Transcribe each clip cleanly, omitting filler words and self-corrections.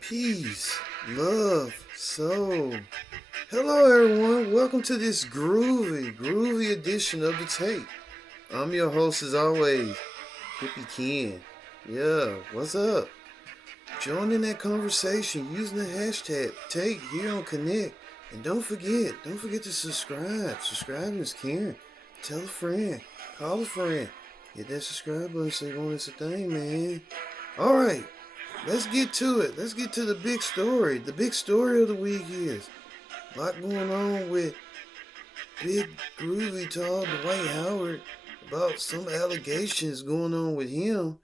Peace, love, soul. Hello, everyone. Welcome to this groovy edition of The Tape. I'm your host, as always, Hippie Ken. Yeah, what's up? Join in that conversation using the hashtag Tape here on Connect. And don't forget to subscribe. Subscribing is caring. Tell a friend. Call a friend. Hit that subscribe button so you won't miss a thing, man. Alright, let's get to it. Let's get to the big story. The big story of the week is a lot going on with Big Groovy Tall Dwight Howard about some allegations going on with him.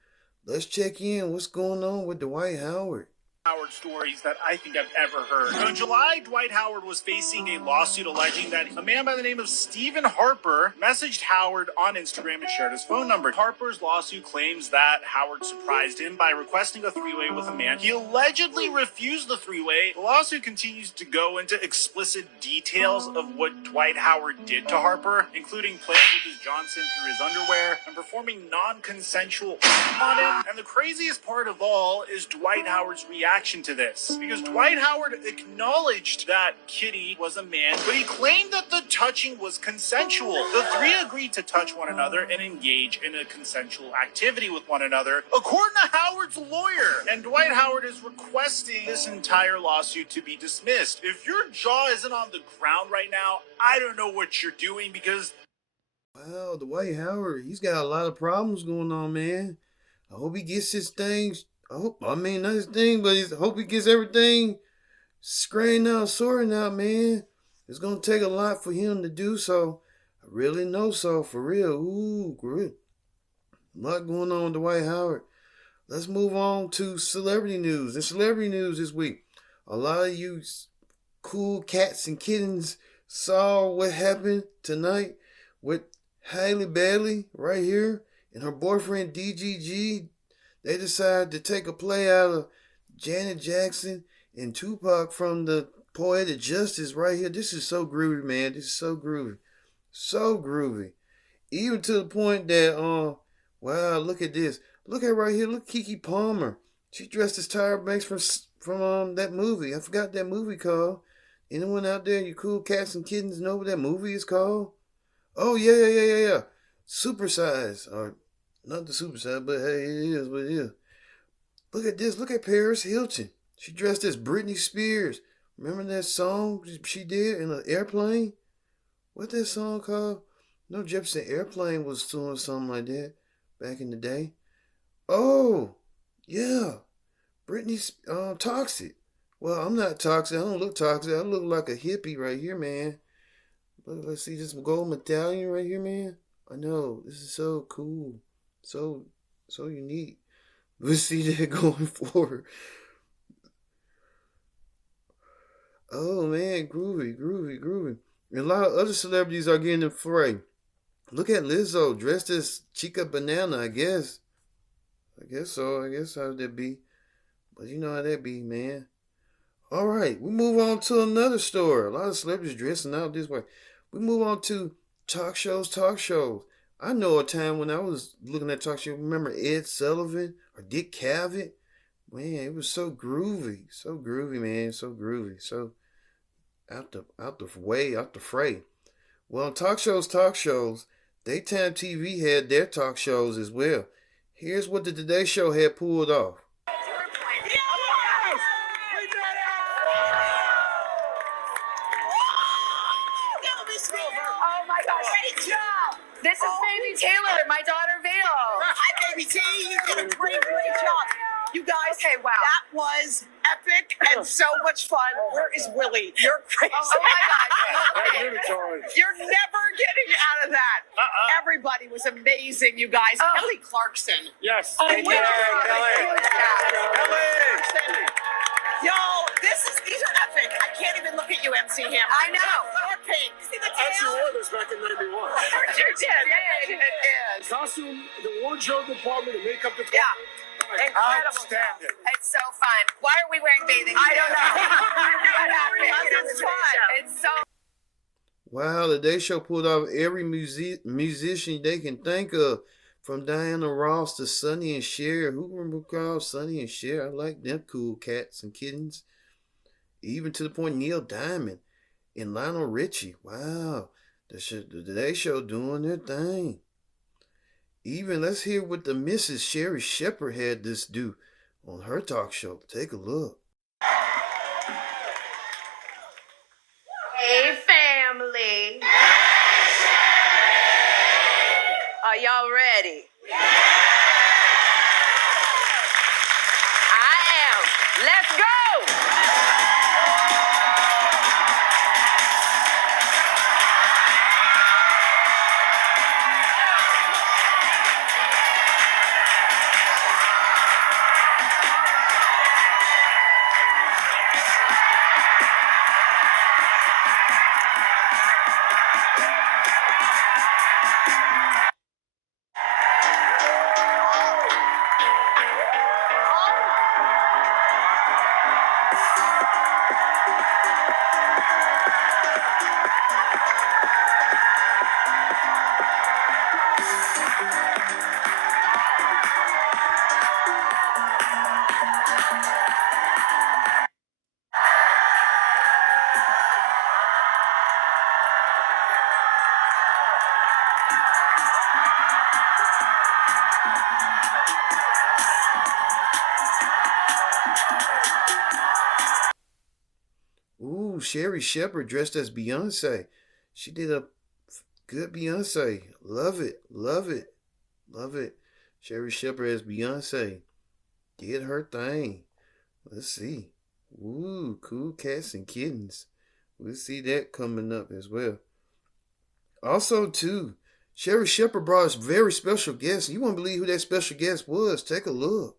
Let's check in. What's going on with Dwight Howard? Howard stories that I think I've ever heard. So in July, Dwight Howard was facing a lawsuit alleging that a man by the name of Stephen Harper messaged Howard on Instagram and shared his phone number. Harper's lawsuit claims that Howard surprised him by requesting a three-way with a man. He allegedly refused the three-way. The lawsuit continues to go into explicit details of what Dwight Howard did to Harper, including playing with his Johnson through his underwear and performing non-consensual on him. And the craziest part of all is Dwight Howard's reaction to this, because Dwight Howard acknowledged that Kitty was a man, but he claimed that the touching was consensual. The three agreed to touch one another and engage in a consensual activity with one another, according to Howard's lawyer. And Dwight Howard is requesting this entire lawsuit to be dismissed. If your jaw isn't on the ground right now, I don't know what you're doing, because Wow, Dwight Howard, he's got a lot of problems going on, man. I hope he gets his things. Not his thing, but I hope he gets everything straightened out, sorting out, man. It's going to take a lot for him to do so. I really know so, for real. Ooh, great. A lot going on with Dwight Howard. Let's move on to celebrity news. In celebrity news this week, a lot of you cool cats and kittens saw what happened tonight with Halle Bailey right here and her boyfriend DGG. They decided to take a play out of Janet Jackson and Tupac from the Poetic Justice right here. This is so groovy, man. This is so groovy. So groovy. Even to the point that, wow, look at this. Look at right here. Look, Keke Palmer. She dressed as Tyra Banks from that movie. I forgot that movie called. Anyone out there, you cool cats and kittens, know what that movie is called? Oh, yeah. Super Size, or not the Super Size, but hey, it is what it is. Look at this. Look at Paris Hilton. She dressed as Britney Spears. Remember that song she did in an airplane? What's that song called? No, Jefferson Airplane was doing something like that back in the day. Oh, yeah. Britney's toxic. Well, I'm not toxic. I don't look toxic. I look like a hippie right here, man. Look, let's see this gold medallion right here, man. I know. This is so cool. So unique. We'll see that going forward. Oh man, groovy. And a lot of other celebrities are getting in the fray. Look at Lizzo dressed as Chica Banana, I guess. I guess so. I guess how that be. But you know how that be, man. Alright, we move on to another story. A lot of celebrities dressing out this way. We move on to talk shows. I know a time when I was looking at talk shows, remember Ed Sullivan or Dick Cavett? Man, it was so groovy, man, so groovy, so out the fray. Well, talk shows, daytime TV had their talk shows as well. Here's what the Today Show had pulled off. Oh my gosh, great job! This is Baby Taylor, my daughter Vale. Hi, Baby T. You did a great job. You guys, Okay, wow. that was epic and so much fun. Where is Willie? You're crazy. Oh my gosh. You're never getting out of that. Everybody was amazing, you guys. Oh. Kelly Clarkson. Yes. Thank you, Kelly. Kelly. Y'all, these are epic. I can't even look at you, MC Hammer. I know. You're pink. See the I actually tail? wore this back in 91. You did. It is. Costume, the wardrobe department, the makeup department. Yeah. Incredible. Outstanding. It's so fun. Why are we wearing bathing suits? I don't know. It's fun. It's so Wow, the Day Show pulled off every musician they can think of. From Diana Ross to Sonny and Cher. Who remember called Sonny and Cher? I like them cool cats and kittens. Even to the point Neil Diamond and Lionel Richie. Wow. The Today Show doing their thing. Even let's hear what the Mrs. Sherry Shepherd had this do on her talk show. Take a look. Hey, family. Are y'all ready? I am. Let's go. Ooh, Sherry Shepherd dressed as Beyonce. She did a good Beyonce. Love it, love it, love it. Sherry Shepherd as Beyonce. Did her thing. Let's see. Ooh, cool cats and kittens. We'll see that coming up as well. Also, too, Sherry Shepherd brought us very special guests. You won't believe who that special guest was. Take a look.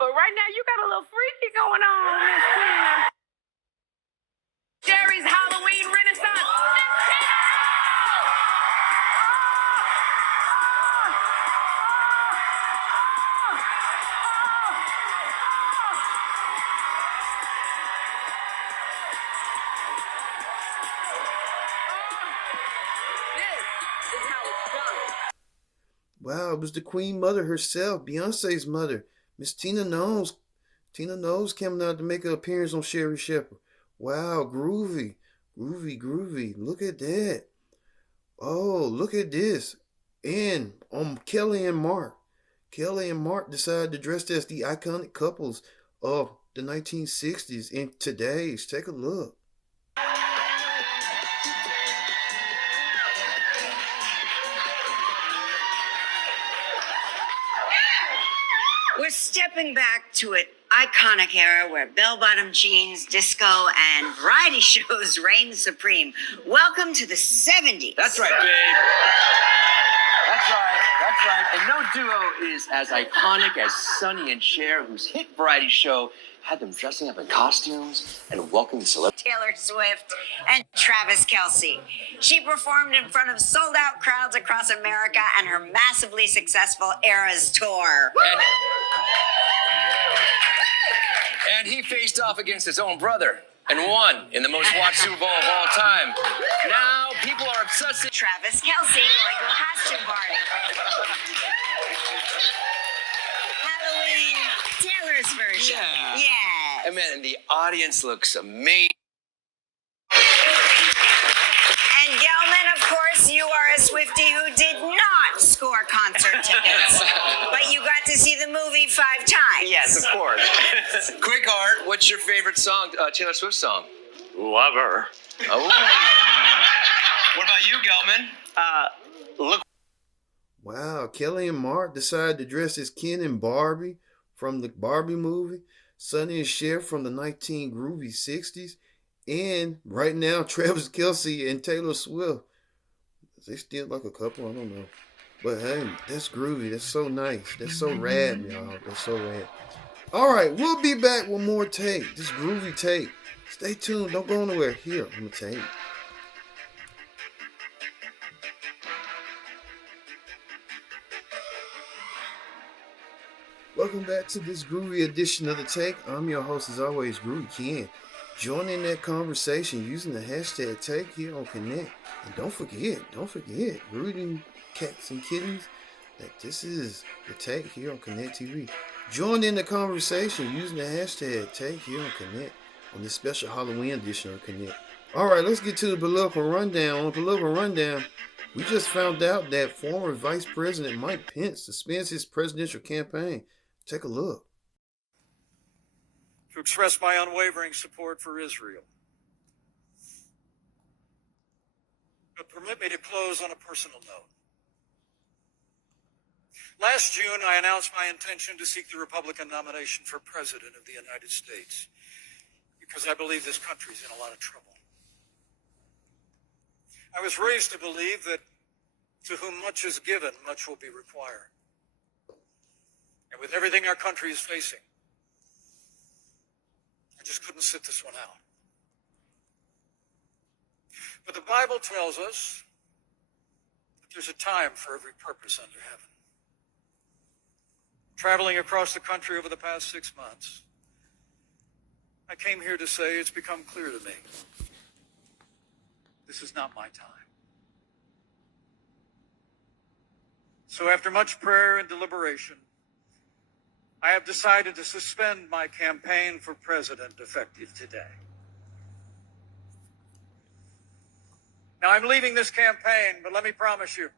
But right now, you got a little freaky going on, Miss Tina. Jerry's Halloween Renaissance. This is how it's done. Wow, it was the Queen Mother herself, Beyonce's mother, Miss Tina Knowles. Tina Knowles coming out to make an appearance on Sherry Shepherd. Wow, groovy, groovy, groovy. Look at that. Oh, look at this. And Kelly and Mark. Kelly and Mark decided to dress as the iconic couples of the 1960s and today's. Take a look. We're stepping back to an iconic era where bell-bottom jeans, disco, and variety shows reigned supreme. Welcome to the 70s. That's right, babe. That's right. That's right. And no duo is as iconic as Sonny and Cher, whose hit variety show had them dressing up in costumes and welcoming celebrities. Taylor Swift and Travis Kelce. She performed in front of sold-out crowds across America and her massively successful Eras tour. And he faced off against his own brother and won in the most watched Super Bowl of all time. Now people are obsessing. Travis Kelce going to a costume party. Halloween, Taylor's version. Yeah. And man, and the audience looks amazing. And Gelman, of course, you are a Swiftie who did not score concert tickets, but you got to see the movie 5 times. Yes, of course. Quick Heart, what's your favorite song, Taylor Swift song? Lover. Oh. What about you, Gelman? Look. Wow, Kelly and Mark decided to dress as Ken and Barbie from the Barbie movie, Sonny and Cher from the 1960s, and right now Travis Kelce and Taylor Swift. Is they still like a couple? I don't know. But hey, that's groovy. That's so nice. That's so rad, y'all. That's so rad. All right, we'll be back with more tape. This groovy tape. Stay tuned. Don't go anywhere. Here, I'm going to tape. Welcome back to this groovy edition of The Take. I'm your host, as always, Groovy Ken. Join in that conversation using the hashtag Take here on Connect. And don't forget, rooting cats and kittens, that this is the Tech here on Connect TV. Join in the conversation using the hashtag Tech here on Connect on this special Halloween edition of Connect. All right, let's get to the political rundown. On the political rundown, we just found out that former Vice President Mike Pence suspends his presidential campaign. Take a look. To express my unwavering support for Israel. But permit me to close on a personal note. Last June, I announced my intention to seek the Republican nomination for President of the United States because I believe this country is in a lot of trouble. I was raised to believe that to whom much is given, much will be required. And with everything our country is facing, I just couldn't sit this one out. But the Bible tells us that there's a time for every purpose under heaven. Traveling across the country over the past 6 months, I came here to say it's become clear to me. This is not my time. So after much prayer and deliberation, I have decided to suspend my campaign for president effective today. Now, I'm leaving this campaign, but let me promise you,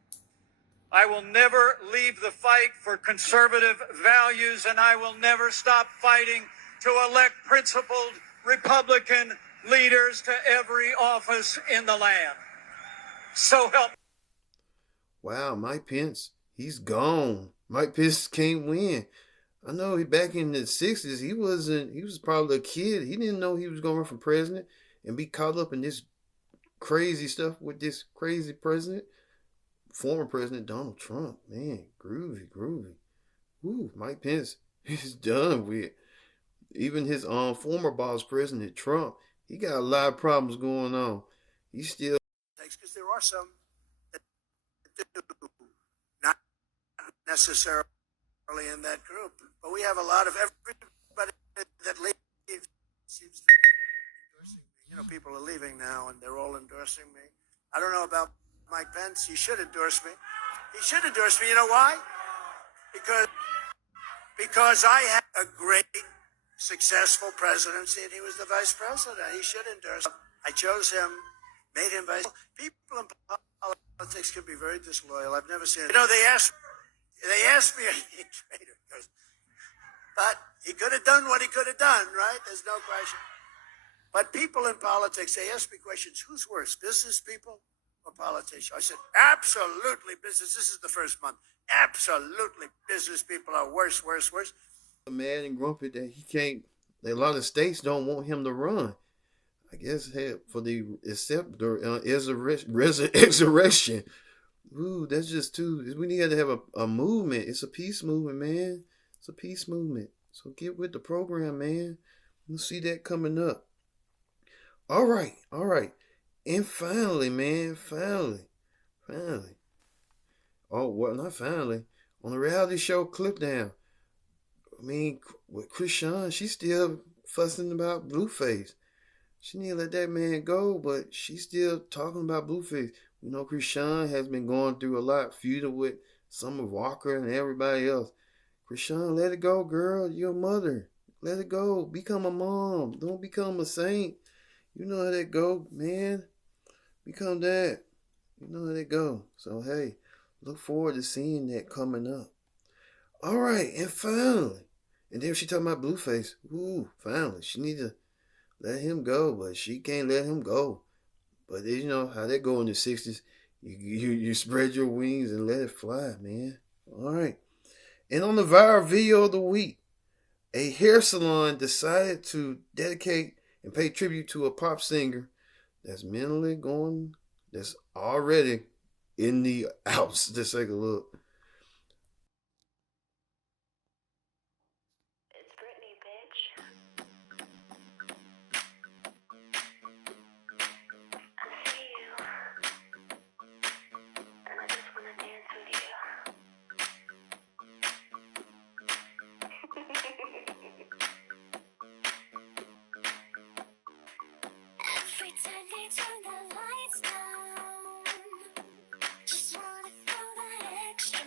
I will never leave the fight for conservative values, and I will never stop fighting to elect principled Republican leaders to every office in the land. So help. Wow, Mike Pence, he's gone. Mike Pence can't win. I know back in the 60s, he was probably a kid. He didn't know he was going to run for president and be caught up in this crazy stuff with this crazy president, former President Donald Trump. Man, groovy. Ooh, Mike Pence is done with. Even his former boss, President Trump, he got a lot of problems going on. He still Because there are some that do, not necessarily in that group, but we have a lot of everybody that leaves seems to be endorsing me. You know, people are leaving now, and they're all endorsing me. I don't know about Mike Pence. He should endorse me. He should endorse me. You know why? Because I had a great, successful presidency, and he was the vice president. He should endorse me. I chose him, made him vice. People in politics can be very disloyal. I've never seen it. You know, they asked me, are you a traitor? But he could have done what he could have done, right? There's no question. But people in politics, they ask me questions. Who's worse, business people or politicians? I said, absolutely business. This is the first month. Absolutely business people are worse. mad and grumpy that he can't. A lot of states don't want him to run. I guess for the resurrection. Ooh, that's just too. We need to have a movement. It's a peace movement, man. It's a peace movement. So get with the program, man. We'll see that coming up. All right. And finally, man, finally. Oh, well, not finally. On the reality show Clip Down. I mean, with Krishan, she's still fussing about Blueface. She need to let that man go, but she's still talking about Blueface. You know, Krishan has been going through a lot, feuding with Summer Walker and everybody else. Krishan, let it go, girl. You're a mother. Let it go. Become a mom. Don't become a saint. You know how that go, man. Become that. You know how that go. So, hey, look forward to seeing that coming up. All right, and finally, and then she talking about Blueface. Ooh, finally, she need to let him go, but she can't let him go. But you know how that go in the 60s. You spread your wings and let it fly, man. All right. And on the viral video of the week, a hair salon decided to dedicate and pay tribute to a pop singer that's that's already in the outs. Just take a look. It's Britney, bitch. I see you. And I just want to dance with you. Every time they turn the lights down, just wanna go the extra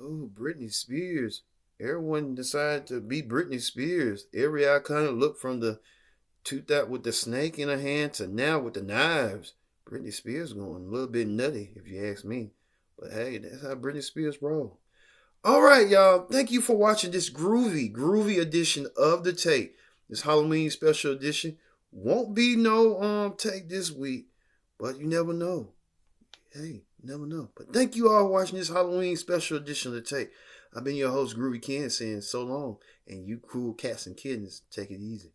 Oh, Britney Spears. Everyone decided to be Britney Spears. Every iconic look from the 2000 with the snake in her hand to now with the knives. Britney Spears going a little bit nutty, if you ask me. But hey, that's how Britney Spears roll. All right, y'all. Thank you for watching this groovy edition of The Take. This Halloween special edition. Won't be no take this week, but you never know. Hey, you never know. But thank you all for watching this Halloween special edition of The Take. I've been your host, Groovy Ken, saying so long. And you cool cats and kittens, take it easy.